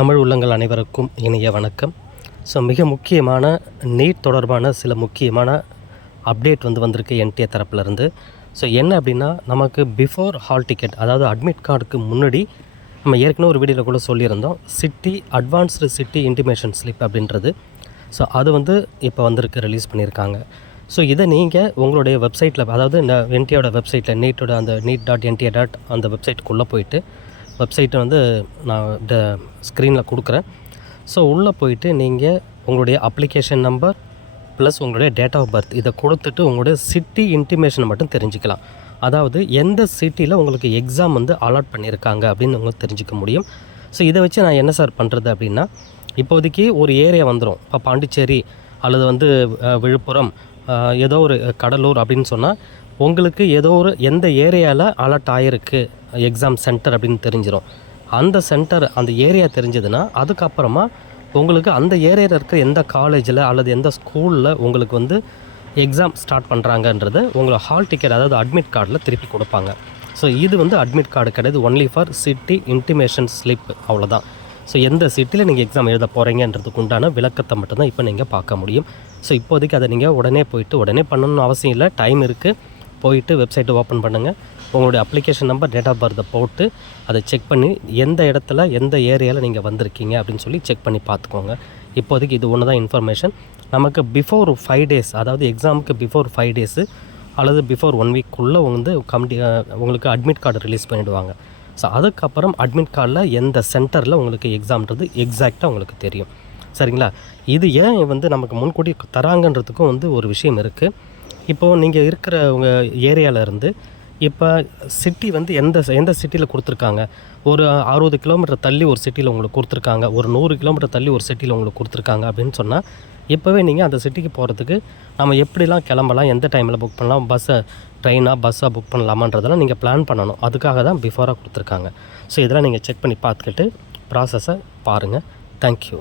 தமிழ் உள்ளங்கள் அனைவருக்கும் இனிய வணக்கம். மிக முக்கியமான நீட் தொடர்பான சில முக்கியமான அப்டேட் வந்திருக்கு என்டிஏ தரப்புலேருந்து. என்ன அப்படின்னா, நமக்கு பிஃபோர் ஹால் டிக்கெட், அதாவது அட்மிட் கார்டுக்கு முன்னாடி நம்ம ஏற்கனவே ஒரு வீடியோவில் கூட சொல்லியிருந்தோம், city advanced city intimation slip அப்படின்றது. அது இப்போ வந்திருக்கு, ரிலீஸ் பண்ணியிருக்காங்க. இதை நீங்கள் உங்களுடைய வெப்சைட்டில், அதாவது இந்த என்டிஏவோட வெப்சைட்டில், நீட்டோட அந்த NEET.NTA. அந்த வெப்சைட்டுக்குள்ளே போயிட்டு, வெப்சைட்டை நான் இந்த ஸ்க்ரீனில் கொடுக்குறேன். உள்ளே போயிட்டு நீங்கள் உங்களுடைய அப்ளிகேஷன் நம்பர் ப்ளஸ் உங்களுடைய டேட் ஆஃப் பர்த் இதை கொடுத்துட்டு உங்களுடைய சிட்டி இன்டிமேஷனை மட்டும் தெரிஞ்சுக்கலாம். அதாவது எந்த சிட்டியில் உங்களுக்கு எக்ஸாம் அலாட் பண்ணியிருக்காங்க அப்படின்னு உங்களுக்கு தெரிஞ்சிக்க முடியும். இதை வச்சு நான் என்ன சார் பண்ணுறது அப்படின்னா, இப்போதைக்கு ஒரு ஏரியா வந்துடும். இப்போ பாண்டிச்சேரி அல்லது விழுப்புரம், ஏதோ ஒரு கடலூர் அப்படின்னு சொன்னால் உங்களுக்கு ஏதோ ஒரு எந்த ஏரியாவில் அலாட் ஆகிருக்கு எக்ஸாம் சென்டர் அப்படின்னு தெரிஞ்சிடும். அந்த சென்டர், அந்த ஏரியா தெரிஞ்சதுன்னா அதுக்கப்புறமா உங்களுக்கு அந்த ஏரியாவில் இருக்கிற எந்த காலேஜில் அல்லது எந்த ஸ்கூலில் உங்களுக்கு எக்ஸாம் ஸ்டார்ட் பண்ணுறாங்கன்றது உங்களை ஹால் டிக்கெட், அதாவது அட்மிட் கார்டில் திருப்பி கொடுப்பாங்க. இது அட்மிட் கார்டு கிடையாது, only for city intimation slip, அவ்வளோதான். எந்த சிட்டியில் நீங்கள் எக்ஸாம் எழுத போகிறீங்கன்றதுக்கு உண்டான விளக்கத்தை மட்டும்தான் இப்போ நீங்கள் பார்க்க முடியும். இப்போதைக்கு அதை நீங்கள் உடனே பண்ணணும்னு அவசியம் இல்லை, டைம் இருக்குது. போயிட்டு வெப்சைட்டை ஓப்பன் பண்ணுங்கள், உங்களுடைய அப்ளிகேஷன் நம்பர், டேட் ஆஃப் பர்த்தை போட்டு அதை செக் பண்ணி எந்த இடத்துல எந்த ஏரியாவில் நீங்கள் வந்திருக்கீங்க அப்படின்னு சொல்லி செக் பண்ணி பார்த்துக்கோங்க. இப்போதைக்கு இது ஒன்று தான் இன்ஃபர்மேஷன். நமக்கு பிஃபோர் 5 days, அதாவது எக்ஸாமுக்கு பிஃபோர் 5 days அல்லது பிஃபோர் 1 weekக்குள்ளே உங்களுக்கு அட்மிட் கார்டு ரிலீஸ் பண்ணிவிடுவாங்க. அதுக்கப்புறம் அட்மிட் கார்டில் எந்த சென்டரில் உங்களுக்கு எக்ஸாம்ன்றது எக்ஸாக்டாக உங்களுக்கு தெரியும். சரிங்களா? இது ஏன் நமக்கு முன்கூட்டி தராங்கன்றதுக்கும் ஒரு விஷயம் இருக்குது. இப்போது நீங்கள் இருக்கிற உங்கள் ஏரியாவிலேருந்து இப்போ சிட்டி எந்த சிட்டியில் கொடுத்துருக்காங்க, ஒரு 60 கிலோமீட்டர் தள்ளி ஒரு சிட்டியில் உங்களுக்கு கொடுத்துருக்காங்க, ஒரு 100 கிலோமீட்டர் தள்ளி ஒரு சிட்டியில் உங்களுக்கு கொடுத்துருக்காங்க அப்படின்னு சொன்னால், இப்போவே நீங்கள் அந்த சிட்டிக்கு போகிறதுக்கு நம்ம எப்படிலாம் கிளம்பலாம், எந்த டைமில் புக் பண்ணலாம், பஸ்ஸாக புக் பண்ணலாமான்றதெல்லாம் நீங்கள் பிளான் பண்ணணும். அதுக்காக தான் பிஃபோராக கொடுத்துருக்காங்க. இதெல்லாம் நீங்கள் செக் பண்ணி பார்த்துக்கிட்டு ப்ராசஸை பாருங்கள். தேங்க்யூ.